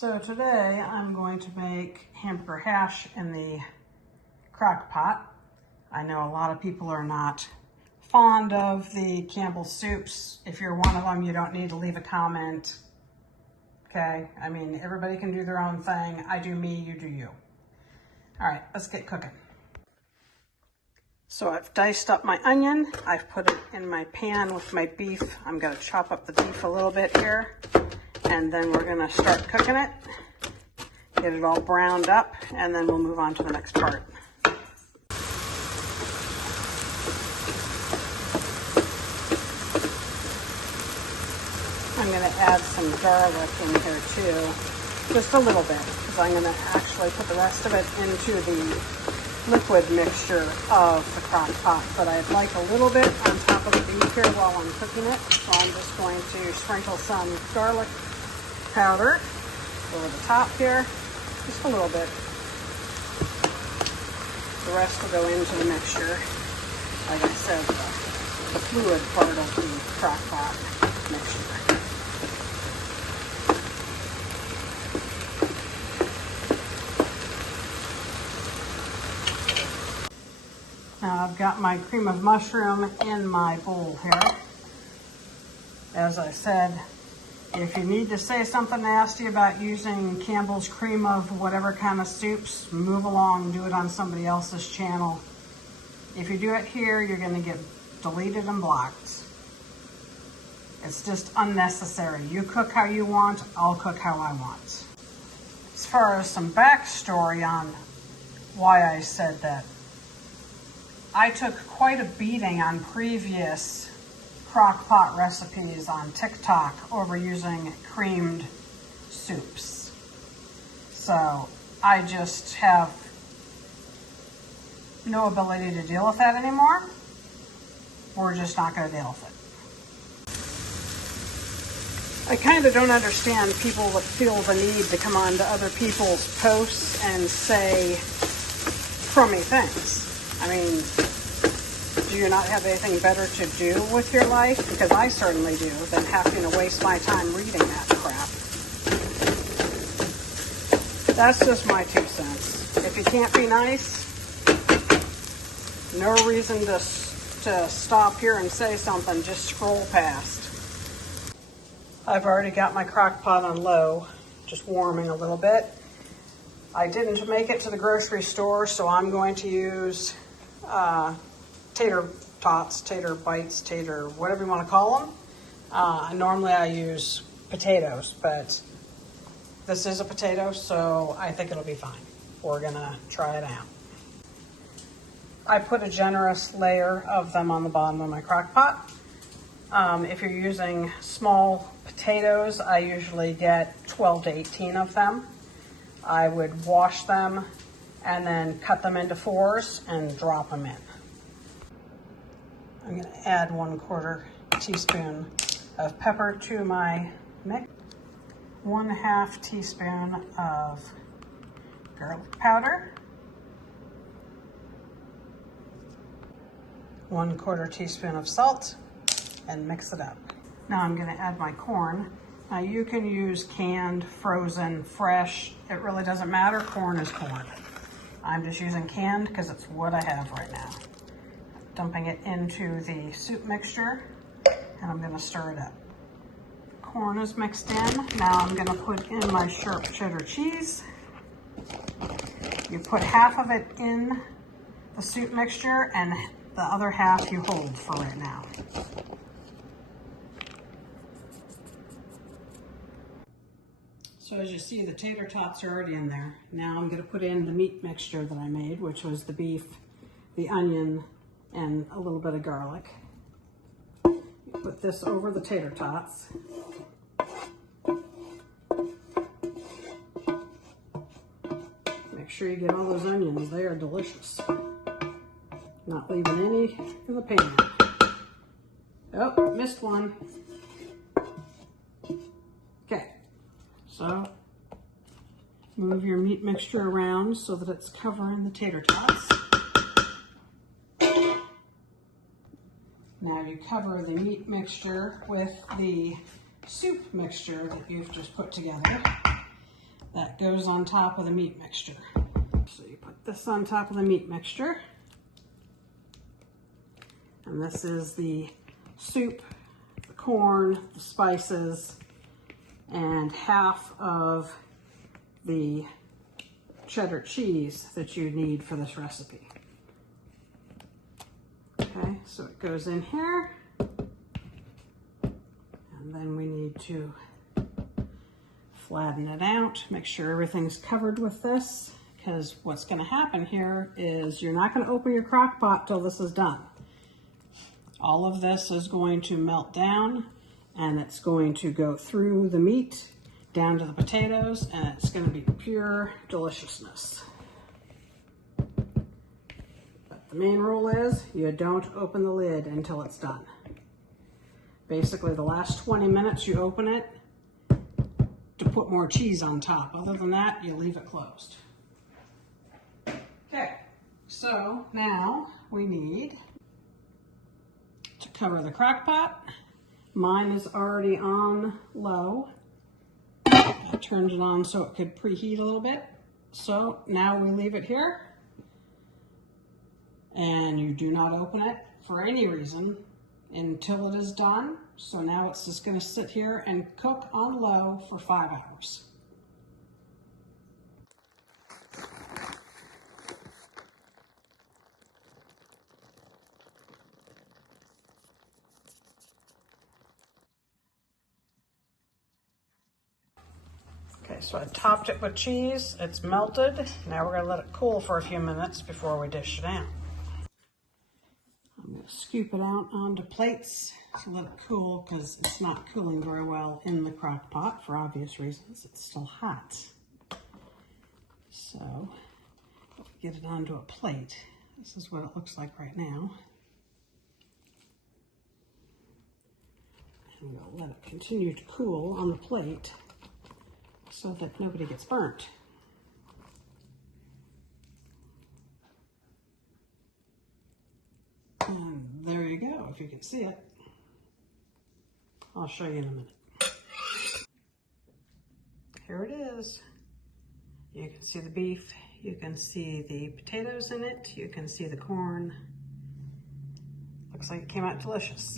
So today I'm going to make hamburger hash in the crock pot. I know a lot of people are not fond of the Campbell's soups. If you're one of them, you don't need to leave a comment. Okay, I mean, everybody can do their own thing. I do me, you do you. All right, let's get cooking. So I've diced up my onion. I've put it in my pan with my beef. I'm gonna chop up the beef a little bit here, and then we're gonna start cooking it, get it all browned up, and then we'll move on to the next part. I'm gonna add some garlic in here too, just a little bit, because I'm gonna actually put the rest of it into the liquid mixture of the crock pot, but I'd like a little bit on top of the beef here while I'm cooking it. So I'm just going to sprinkle some garlic powder over the top here, just a little bit. The rest will go into the mixture. Like I said, the fluid part of the crock pot mixture. Now I've got my cream of mushroom in my bowl here. As I said, if you need to say something nasty about using Campbell's cream of whatever kind of soups, move along, do it on somebody else's channel. If you do it here, you're gonna get deleted and blocked. It's just unnecessary. You cook how you want, I'll cook how I want. As far as some backstory on why I said that, I took quite a beating on previous crock pot recipes on TikTok over using creamed soups. So I just have no ability to deal with that anymore. We're just not going to deal with it. I kind of don't understand people that feel the need to come on to other people's posts and say crummy things. I mean, do you not have anything better to do with your life? Because I certainly do, than having to waste my time reading that crap. That's just my 2 cents. If you can't be nice, no reason to stop here and say something, just scroll past. I've already got my crock pot on low, just warming a little bit. I didn't make it to the grocery store, so I'm going to use tater tots, tater bites, tater, whatever you want to call them. Normally I use potatoes, but this is a potato, so I think it'll be fine. We're gonna try it out. I put a generous layer of them on the bottom of my crock pot. If you're using small potatoes, I usually get 12 to 18 of them. I would wash them and then cut them into 4s and drop them in. I'm going to add 1/4 teaspoon of pepper to my mix. 1/2 teaspoon of garlic powder. 1/4 teaspoon of salt, and mix it up. Now I'm going to add my corn. Now you can use canned, frozen, fresh. It really doesn't matter. Corn is corn. I'm just using canned because it's what I have right now. Dumping it into the soup mixture, and I'm going to stir it up. Corn is mixed in. Now I'm going to put in my sharp cheddar cheese. You put half of it in the soup mixture, and the other half you hold for right now. So as you see, the tater tots are already in there. Now I'm going to put in the meat mixture that I made, which was the beef, the onion, and a little bit of garlic. Put this over the tater tots. Make sure you get all those onions. They are delicious. Not leaving any in the pan. Oh, missed one. Okay, so move your meat mixture around so that it's covering the tater tots. Now you cover the meat mixture with the soup mixture that you've just put together. that goes on top of the meat mixture. So you put this on top of the meat mixture. And this is the soup, the corn, the spices, and half of the cheddar cheese that you need for this recipe. Okay, so it goes in here. And then we need to flatten it out, make sure everything's covered with this, because what's going to happen here is you're not going to open your crock pot till this is done. All of this is going to melt down, and it's going to go through the meat down to the potatoes, and it's going to be pure deliciousness. But the main rule is you don't open the lid until it's done. Basically, the last 20 minutes you open it to put more cheese on top. Other than that, you leave it closed. Okay, so now we need to cover the crock pot. Mine is already on low. I turned it on so it could preheat a little bit. So now we leave it here, and you do not open it for any reason until it is done. So now it's just going to sit here and cook on low for 5 hours. Okay, so I topped it with cheese. It's melted. Now we're going to let it cool for a few minutes before we dish it out. I'm going to scoop it out onto plates to let it cool, because it's not cooling very well in the crock pot for obvious reasons. It's still hot. So get it onto a plate. This is what it looks like right now. And we'll let it continue to cool on the plate so that nobody gets burnt. And there you go, if you can see it. I'll show you in a minute. Here it is. You can see the beef, you can see the potatoes in it, you can see the corn. Looks like it came out delicious.